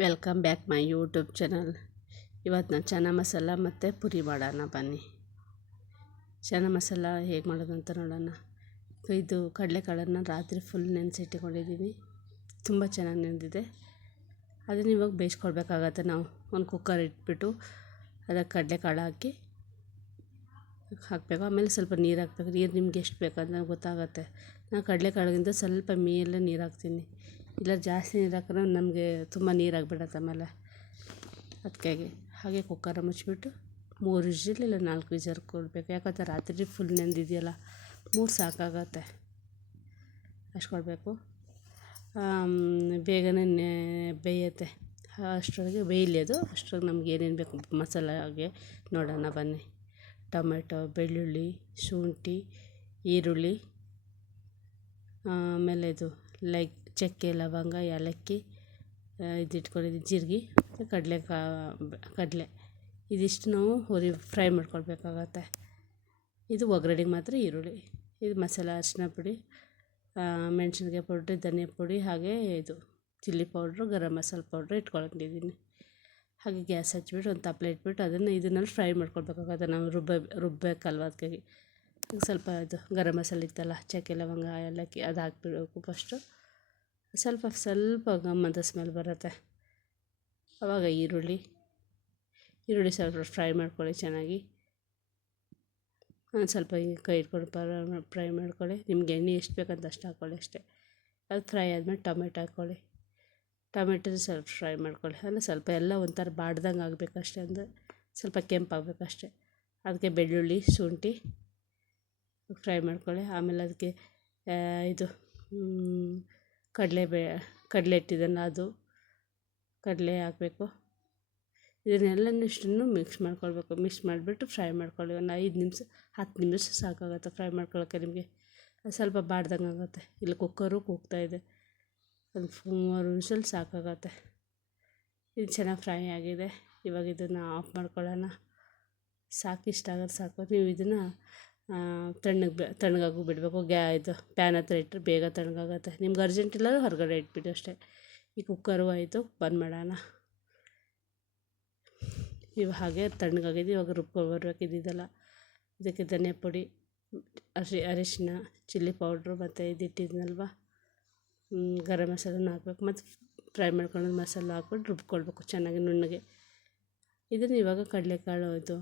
Welcome back my YouTube channel. ಇವತ್ತು ನಾನು ಚನ್ನ ಮಸಾಲ ಮತ್ತು ಪುರಿ ಮಾಡೋಣ ಬನ್ನಿ. ಚನ್ನ ಮಸಾಲ ಹೇಗೆ ಮಾಡೋದು ಅಂತ ನೋಡೋಣ. ಇದು ಕಡಲೆಕಾಳನ್ನು ರಾತ್ರಿ ಫುಲ್ ನೆನೆಸಿಟ್ಟುಕೊಂಡಿದ್ದೀನಿ. ತುಂಬ ಚೆನ್ನಾಗಿ ನೆಂದಿದೆ. ಅದನ್ನು ಇವಾಗ ಬೇಯಿಸ್ಕೊಳ್ಬೇಕಾಗತ್ತೆ. ನಾವು ಒಂದು ಕುಕ್ಕರ್ ಇಟ್ಬಿಟ್ಟು ಅದಕ್ಕೆ ಕಡಲೆಕಾಳು ಹಾಕಬೇಕು. ಆಮೇಲೆ ಸ್ವಲ್ಪ ನೀರು ಹಾಕ್ಬೇಕು. ನೀರು ನಿಮ್ಗೆ ಎಷ್ಟು ಬೇಕಂತ ಗೊತ್ತಾಗುತ್ತೆ. ನಾನು ಕಡಲೆಕಾಳಿಗಿಂತ ಸ್ವಲ್ಪ ಮೇಲೆ ನೀರು ಹಾಕ್ತೀನಿ. ಇಲ್ಲ ಜಾಸ್ತಿ ನೀರು ಹಾಕಿದ್ರೆ ನಮಗೆ ತುಂಬ ನೀರಾಗಿಬಿಡತ್ತೆ. ಆಮೇಲೆ ಅದಕ್ಕಾಗಿ ಹಾಗೆ ಕುಕ್ಕರ ಮುಚ್ಚಿಬಿಟ್ಟು 3 ವಿಸಿಲ್ ಇಲ್ಲ 4 ವಿಸಿಲ್ ಕೊಡಬೇಕು. ಯಾಕಂದರೆ ರಾತ್ರಿ ಫುಲ್ ನೆಂದಿದೆಯಲ್ಲ, 3 ಸಾಕಾಗತ್ತೆ. ಅಷ್ಟು ಕೊಡಬೇಕು. ಬೇಗನೆ ಬೇಯುತ್ತೆ. ಅಷ್ಟರೊಳಗೆ ಬೇಯಲಿ. ಅದು ಅಷ್ಟರೊಳಗೆ ನಮ್ಗೆ ಏನೇನು ಬೇಕು ಮಸಾಲಾಗೆ ನೋಡೋಣ ಬನ್ನಿ. ಟೊಮೆಟೊ, ಬೆಳ್ಳುಳ್ಳಿ, ಶುಂಠಿ, ಈರುಳ್ಳಿ, ಆಮೇಲೆ ಇದು ಚಕ್ಕೆ, ಲವಂಗ, ಏಲಕ್ಕಿ, ಇಟ್ಕೊಂಡಿದ್ದೀನಿ ಜೀರಿಗೆ, ಕಡಲೆ ಇದಿಷ್ಟು ನಾವು ಫ್ರೈ ಮಾಡ್ಕೊಳ್ಬೇಕಾಗತ್ತೆ. ಇದು ಒಗ್ಗರಣೆಗೆ ಮಾತ್ರ ಈರುಳ್ಳಿ. ಇದು ಮಸಾಲ, ಅರಿಶಿನ ಪುಡಿ, ಮೆಣಸಿನ್ಕಾಯಿ ಪೌಡ್ರ್, ಧನಿಯಾ ಪುಡಿ, ಹಾಗೆ ಇದು chilli powder, garam masala powder ಇಟ್ಕೊಂಡಿದ್ದೀನಿ. ಹಾಗೆ ಗ್ಯಾಸ್ ಹಚ್ಬಿಟ್ಟು ಒಂದು ತಪ್ಪಲೆ ಇಟ್ಬಿಟ್ಟು ಇದನ್ನೆಲ್ಲ ಫ್ರೈ ಮಾಡ್ಕೊಳ್ಬೇಕಾಗತ್ತೆ. ನಾವು ರುಬ್ಬಬೇಕಲ್ವ, ಅದಕ್ಕಾಗಿ ಸ್ವಲ್ಪ ಇದು ಗರಂ ಮಸಾಲೆ ಇತ್ತಲ್ಲ, ಚಕ್ಕೆ, ಲವಂಗ, ಏಲಕ್ಕಿ ಅದು ಹಾಕ್ಬಿಡಬೇಕು ಫಸ್ಟು. ಸ್ವಲ್ಪ ಗಮ್ಮಂತ ಸ್ಮೆಲ್ ಬರುತ್ತೆ. ಆವಾಗ ಈರುಳ್ಳಿ ಸ್ವಲ್ಪ ಫ್ರೈ ಮಾಡ್ಕೊಳ್ಳಿ ಚೆನ್ನಾಗಿ. ಸ್ವಲ್ಪ ಕೈ ಇಟ್ಕೊಂಡು ಫ್ರೈ ಮಾಡ್ಕೊಳ್ಳಿ. ನಿಮ್ಗೆ ಎಣ್ಣೆ ಎಷ್ಟು ಬೇಕಂತ ಅಷ್ಟು ಹಾಕ್ಕೊಳ್ಳಿ ಅಷ್ಟೇ. ಅದು ಫ್ರೈ ಆದಮೇಲೆ ಟೊಮೆಟೊ ಹಾಕ್ಕೊಳ್ಳಿ. ಟೊಮೆಟೊ ಸ್ವಲ್ಪ ಫ್ರೈ ಮಾಡ್ಕೊಳ್ಳಿ. ಅಂದರೆ ಸ್ವಲ್ಪ ಎಲ್ಲ ಒಂಥರ ಬಾಡ್ದಂಗೆ ಆಗಬೇಕಷ್ಟೇ. ಅಂದರೆ ಸ್ವಲ್ಪ ಕೆಂಪಾಗಬೇಕಷ್ಟೇ. ಅದಕ್ಕೆ ಬೆಳ್ಳುಳ್ಳಿ, ಶುಂಠಿ ಫ್ರೈ ಮಾಡ್ಕೊಳ್ಳಿ. ಆಮೇಲೆ ಅದಕ್ಕೆ ಇದು ಕಡಲೆ ಇಟ್ಟಿದ್ದಲ್ಲ, ಅದು ಕಡಲೆ ಹಾಕಬೇಕು. ಇದನ್ನೆಲ್ಲನೂ ಮಿಕ್ಸ್ ಮಾಡ್ಕೊಳ್ಬೇಕು. ಮಿಕ್ಸ್ ಮಾಡಿಬಿಟ್ಟು ಫ್ರೈ ಮಾಡ್ಕೊಳ್ಳಿ. ಒಂದು 5 ನಿಮಿಷ 10 ನಿಮಿಷ ಸಾಕಾಗುತ್ತೆ ಫ್ರೈ ಮಾಡ್ಕೊಳ್ಳೋಕ್ಕೆ. ನಿಮಗೆ ಸ್ವಲ್ಪ ಬಾಡ್ದಂಗೆ ಆಗುತ್ತೆ. ಇಲ್ಲಿ ಕುಕ್ಕರು ಕೂಗ್ತಾಯಿದೆ. ಒಂದು 3 ವಿಷಲ್ ಸಾಕಾಗತ್ತೆ. ಇದು ಚೆನ್ನಾಗಿ ಫ್ರೈ ಆಗಿದೆ. ಇವಾಗ ಇದನ್ನು ಆಫ್ ಮಾಡ್ಕೊಳ್ಳೋಣ. ಸಾಕು, ಇಷ್ಟ ಆಗೋದು ಸಾಕು. ನೀವು ಇದನ್ನು ತಣ್ಣಗಾಗೂ ಬಿಡಬೇಕು. ಇದು ಪ್ಯಾನ್ ಹತ್ರ ಇಟ್ಟರೆ ಬೇಗ ತಣ್ಣಗಾಗುತ್ತೆ. ನಿಮ್ಗೆ ಅರ್ಜೆಂಟ್ ಇಲ್ಲ ಹೊರಗಡೆ ಇಟ್ಬಿಟ್ಟು ಅಷ್ಟೇ. ಈ ಕುಕ್ಕರು ಆಯಿತು, ಬಂದ್ ಮಾಡೋಣ. ಇವು ಹಾಗೆ ತಣ್ಣಗಾಗಿದೆ. ಇವಾಗ ರುಬ್ಕೊಬರ್ಬೇಕು. ಇದೆಲ್ಲ ಇದಕ್ಕೆ ಧನಿಯಾ ಪುಡಿ, ಅರಿಶಿನ, ಚಿಲ್ಲಿ ಪೌಡ್ರು ಮತ್ತು ಇದಿಟ್ಟಿದ್ನಲ್ವ ಗರಂ ಮಸಾಲನ ಹಾಕ್ಬೇಕು. ಮತ್ತು ಫ್ರೈ ಮಾಡ್ಕೊಂಡು ಮಸಾಲ ಹಾಕ್ಬಿಟ್ಟು ರುಬ್ಕೊಳ್ಬೇಕು ಚೆನ್ನಾಗಿ ನುಣ್ಣಗೆ. ಇದನ್ನು ಇವಾಗ ಕಡಲೆಕಾಳು ಇದು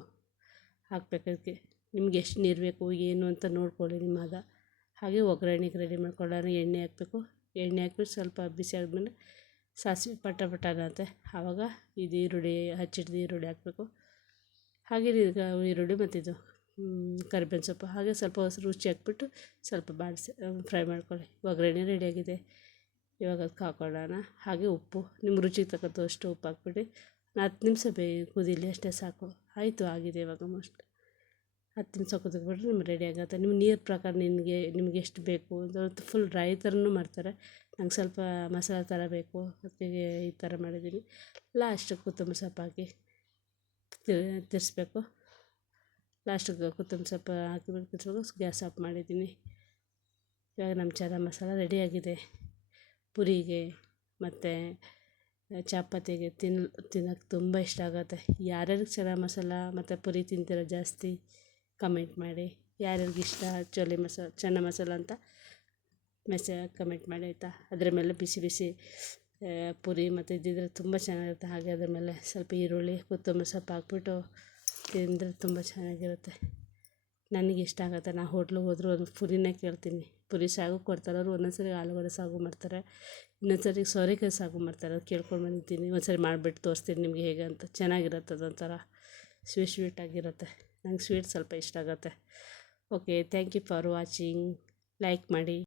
ಹಾಕ್ಬೇಕು. ಅದಕ್ಕೆ ನಿಮ್ಗೆ ಎಷ್ಟು ನೀರು ಬೇಕು ಏನು ಅಂತ ನೋಡ್ಕೊಳ್ಳಿ ನಿಮ್ಮದ. ಹಾಗೆ ಒಗ್ಗರಣೆಗೆ ರೆಡಿ ಮಾಡ್ಕೊಳ್ಳೋಣ. ಎಣ್ಣೆ ಹಾಕಬೇಕು. ಎಣ್ಣೆ ಹಾಕ್ಬಿಟ್ಟು ಸ್ವಲ್ಪ ಬಿಸಿ ಆದಮೇಲೆ ಸಾಸಿವೆ ಪಟ ಅನ್ನತ್ತೆ. ಆವಾಗ ಇದು ಈರುಳ್ಳಿ, ಹಚ್ಚಿಟ್ಟಿದ್ದು ಈರುಳ್ಳಿ ಹಾಕಬೇಕು. ಹಾಗೆ ಈರುಳ್ಳಿ ಮತ್ತು ಇದು ಕರಿಬೇವಿನ ಸೊಪ್ಪು, ಹಾಗೆ ಸ್ವಲ್ಪ ರುಚಿ ಹಾಕ್ಬಿಟ್ಟು ಸ್ವಲ್ಪ ಬಾಡಿಸಿ ಫ್ರೈ ಮಾಡ್ಕೊಳ್ಳಿ. ಒಗ್ಗರಣೆ ರೆಡಿಯಾಗಿದೆ. ಇವಾಗ ಅದಕ್ಕೆ ಹಾಕೊಳ್ಳೋಣ. ಹಾಗೆ ಉಪ್ಪು ನಿಮ್ಮ ರುಚಿಗೆ ತಕ್ಕಂಥಷ್ಟು ಉಪ್ಪು ಹಾಕ್ಬಿಟ್ಟು 10 ನಿಮಿಷ ಕುದೀಲಿ ಅಷ್ಟೇ ಸಾಕು. ಆಯಿತು, ಆಗಿದೆ ಇವಾಗ ಮೋಸ್ಟ್ 10 ನಿಮಿಷ ಕುದಿದ್ಬಿಟ್ರೆ ನಿಮ್ಗೆ ರೆಡಿ ಆಗುತ್ತೆ. ನಿಮ್ಮ ನೀರು ಪ್ರಕಾರ ನಿಮ್ಗೆ ಎಷ್ಟು ಬೇಕು. ಫುಲ್ ಡ್ರೈ ಥರನೂ ಮಾಡ್ತಾರೆ. ನಂಗೆ ಸ್ವಲ್ಪ ಮಸಾಲೆ ಥರ ಬೇಕು, ಅದಕ್ಕೆ ಈ ಥರ ಮಾಡಿದ್ದೀನಿ. ಲಾಸ್ಟಿಗೆ ಕೊತ್ತಂಬರಿ ಸೊಪ್ಪು ಹಾಕಿ ತಿರ್ಸ್ಬೇಕು. ಲಾಸ್ಟಿಗೆ ಕೊತ್ತಂಬರಿ ಸೊಪ್ಪು ಹಾಕಿಬಿಟ್ಟು ತಿರ್ಸ್ಬೇಕು. ಗ್ಯಾಸ್ ಆಫ್ ಮಾಡಿದ್ದೀನಿ. ಇವಾಗ ನಮ್ಮ ಚನ್ನ ಮಸಾಲ ರೆಡಿಯಾಗಿದೆ. ಪುರಿಗೆ ಮತ್ತು ಚಪಾತಿಗೆ ತಿನ್ನೋಕ್ಕೆ ತುಂಬ ಇಷ್ಟ ಆಗುತ್ತೆ. ಯಾರ್ಯಾರಿಗೆ ಚನ್ನ ಮಸಾಲ ಮತ್ತು ಪುರಿ ತಿಂತೀರೋ ಜಾಸ್ತಿ ಕಮೆಂಟ್ ಮಾಡಿ. ಯಾರ್ಯಾರಿಗೆ ಇಷ್ಟ ಚನ್ನ ಮಸಾಲ ಅಂತ ಕಮೆಂಟ್ ಮಾಡಿ ಆಯಿತಾ. ಅದರ ಮೇಲೆ ಬಿಸಿ ಬಿಸಿ ಪುರಿ ಮತ್ತು ಇದ್ದಿದ್ರೆ ತುಂಬ ಚೆನ್ನಾಗಿರುತ್ತೆ. ಹಾಗೆ ಅದ್ರ ಮೇಲೆ ಸ್ವಲ್ಪ ಈರುಳ್ಳಿ, ಕೊತ್ತಂಬರಿ ಸೊಪ್ಪು ಹಾಕ್ಬಿಟ್ಟು ತಿಂದರೆ ತುಂಬ ಚೆನ್ನಾಗಿರುತ್ತೆ. ನನಗೆ ಇಷ್ಟ ಆಗುತ್ತೆ. ನಾನು ಹೋಟ್ಲಿಗೆ ಹೋದರೂ ಒಂದು ಪುರಿನೇ ಕೇಳ್ತೀನಿ. ಪುರಿ ಸಾಗು ಕೊಡ್ತಾರೆ ಅವರು. ಒಂದೊಂದು ಸರಿ ಆಲೂಗಡ್ಡೆ ಸಾಗು ಮಾಡ್ತಾರೆ, ಇನ್ನೊಂದು ಸರಿ ಸೋರೆಕಾಯಿ ಸಾಗು ಮಾಡ್ತಾರೆ. ಅದು ಕೇಳ್ಕೊಂಡು ಬಂದಿದ್ದೀನಿ. ಒಂದು ಸರಿ ಮಾಡಿಬಿಟ್ಟು ತೋರಿಸ್ತೀನಿ ನಿಮಗೆ ಹೇಗೆ ಅಂತ. ಚೆನ್ನಾಗಿರುತ್ತೆ. ಅದೊಂಥರ ಸ್ವೀಟಾಗಿರುತ್ತೆ. ನಂಗೆ ಸ್ವೀಟ್ ಸ್ವಲ್ಪ ಇಷ್ಟ ಆಗುತ್ತೆ. Okay, thank you for watching. Like ಮಾಡಿ.